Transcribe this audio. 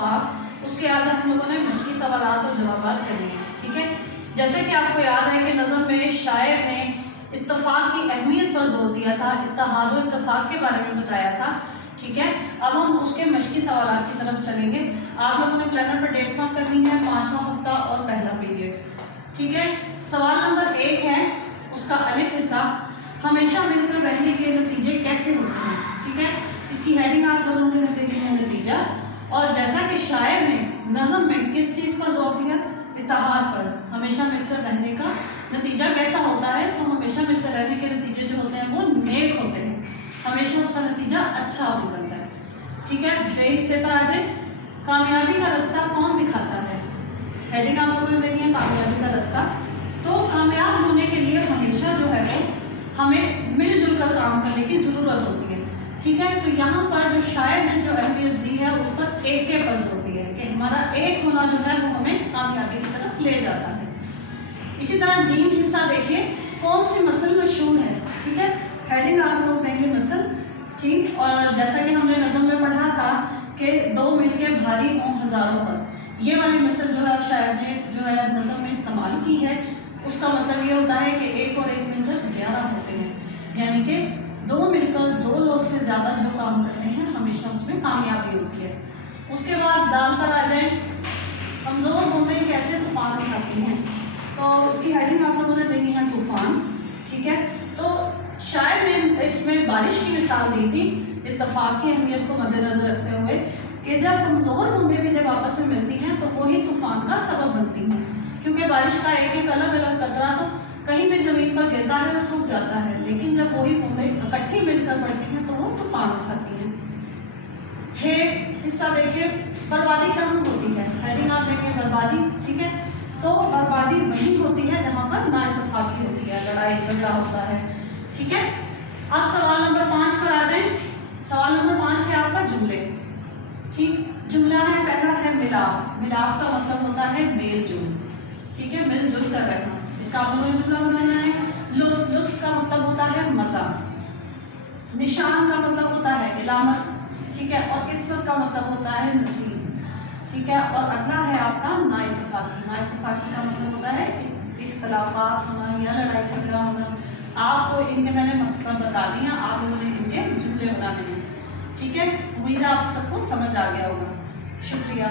اتفاق، اس کے آج ہم لوگوں نے مشقی سوالات اور جوابات کرنے ہیں، ٹھیک ہے۔ جیسے کہ آپ کو یاد ہے کہ نظم میں شاعر نے اتفاق کی اہمیت پر زور دیا تھا، اتحاد و اتفاق کے بارے میں بتایا تھا، ٹھیک ہے۔ اب ہم اس کے مشقی سوالات کی طرف چلیں گے۔ آپ لوگوں نے پلانر پر ڈیٹ مارک کرنی ہے، 5واں ہفتہ اور پہلا پیریڈ، ٹھیک ہے۔ سوال نمبر 1 ہے اس کا الف حصہ، ہمیشہ مل کر رہنے کے نتیجے کیسے ہوتے ہیں، ٹھیک ہے۔ اس کی ہیڈنگ آپ لوگوں نے دے دی ہے نتیجہ، اور جیسا کہ شاعر نے نظم میں کس چیز پر زور دیا، اتحاد پر، ہمیشہ مل کر رہنے کا نتیجہ کیسا ہوتا ہے، تو ہمیشہ مل کر رہنے کے نتیجے جو ہوتے ہیں وہ نیک ہوتے ہیں، ہمیشہ اس کا نتیجہ اچھا نکلتا ہے، ٹھیک ہے۔ بے حصے پر آ جائیں، کامیابی کا رستہ کون دکھاتا ہے، ہیڈنگ آپ لوگوں نے دینی ہے کامیابی کا رستہ۔ تو کامیاب ہونے کے لیے ہمیشہ جو ہے وہ ہمیں مل جل کر کام کرنے کی ضرورت ہوتی ہے، ٹھیک ہے۔ تو یہاں پر جو شاعر نے جو اہمیت دی ہے اس پر ایک پر زور دیا ہے کہ ہمارا ایک ہونا جو ہے وہ ہمیں کامیابی کی طرف لے جاتا ہے۔ اسی طرح جیم حصہ دیکھیں، کون سی مسل مشہور ہے، ٹھیک ہے۔ ہیڈنگ آپ لوگ دیں گے مسل، ٹھیک۔ اور جیسا کہ ہم نے نظم میں پڑھا تھا کہ دو مل کے بھاری ہوں ہزاروں پر، یہ والی مثل جو ہے شاعر نے جو ہے نظم میں استعمال کی ہے، اس کا مطلب یہ ہوتا ہے کہ ایک اور ایک مل کر 11 ہوتے ہیں، یعنی کہ دو مل کر دو لوگ سے زیادہ جو کام کرتے ہیں ہمیشہ اس میں کامیابی ہوتی ہے۔ اس کے بعد دال پر آ جائیں، کمزور بوندیں کیسے طوفان اٹھاتی ہیں، تو اس کی ہیڈنگ آپ لوگوں نے دینی ہے طوفان، ٹھیک ہے۔ تو شاعر نے اس میں بارش کی مثال دی تھی اتفاق کی اہمیت کو مد نظر رکھتے ہوئے کہ جب کمزور بوندیں بھی جب آپس میں ملتی ہیں تو وہی طوفان کا سبب بنتی ہیں، کیونکہ بارش کا ایک ایک الگ الگ قطرہ تو کہیں بھی زمین پر گرتا ہے اور سوکھ جاتا ہے، لیکن جب وہی بوندیں اکٹھی مل کر پڑتی ہیں تو وہ طوفان اٹھاتی ہیں۔ حصہ دیکھیں، بربادی کہاں ہوتی ہے، ہیڈنگ آپ دیکھیں بربادی، ٹھیک ہے۔ تو بربادی وہی ہوتی ہے جہاں پر نا اتفاقی ہوتی ہے، لڑائی جھگڑا ہوتا ہے، ٹھیک ہے۔ اب سوال نمبر 5 پر آ جائیں۔ سوال نمبر 5 ہے آپ کا جملے، ٹھیک۔ جملہ ہے، پہلا ہے ملاپ، ملاپ کا مطلب ہوتا ہے میل جول، ٹھیک ہے، مل جل کر رہنا، اس کا آپ لوگوں نے جملہ بنانا ہے۔ لطف، لطف کا مطلب ہوتا ہے مزہ، نشان کا مطلب ہوتا ہے علامت، ٹھیک ہے، اور قسمت کا مطلب ہوتا ہے نصیب، ٹھیک ہے۔ اور اگلا ہے آپ کا نا اتفاقی، نا اتفاقی کا مطلب ہوتا ہے اختلافات ہونا یا لڑائی جھگڑا ہونا۔ آپ کو ان کے میں نے مطلب بتا دیا، آپ لوگوں نے ان کے جملے بنانے ہیں، ٹھیک ہے۔ امید ہے آپ سب کو سمجھ آ گیا ہوگا، شکریہ۔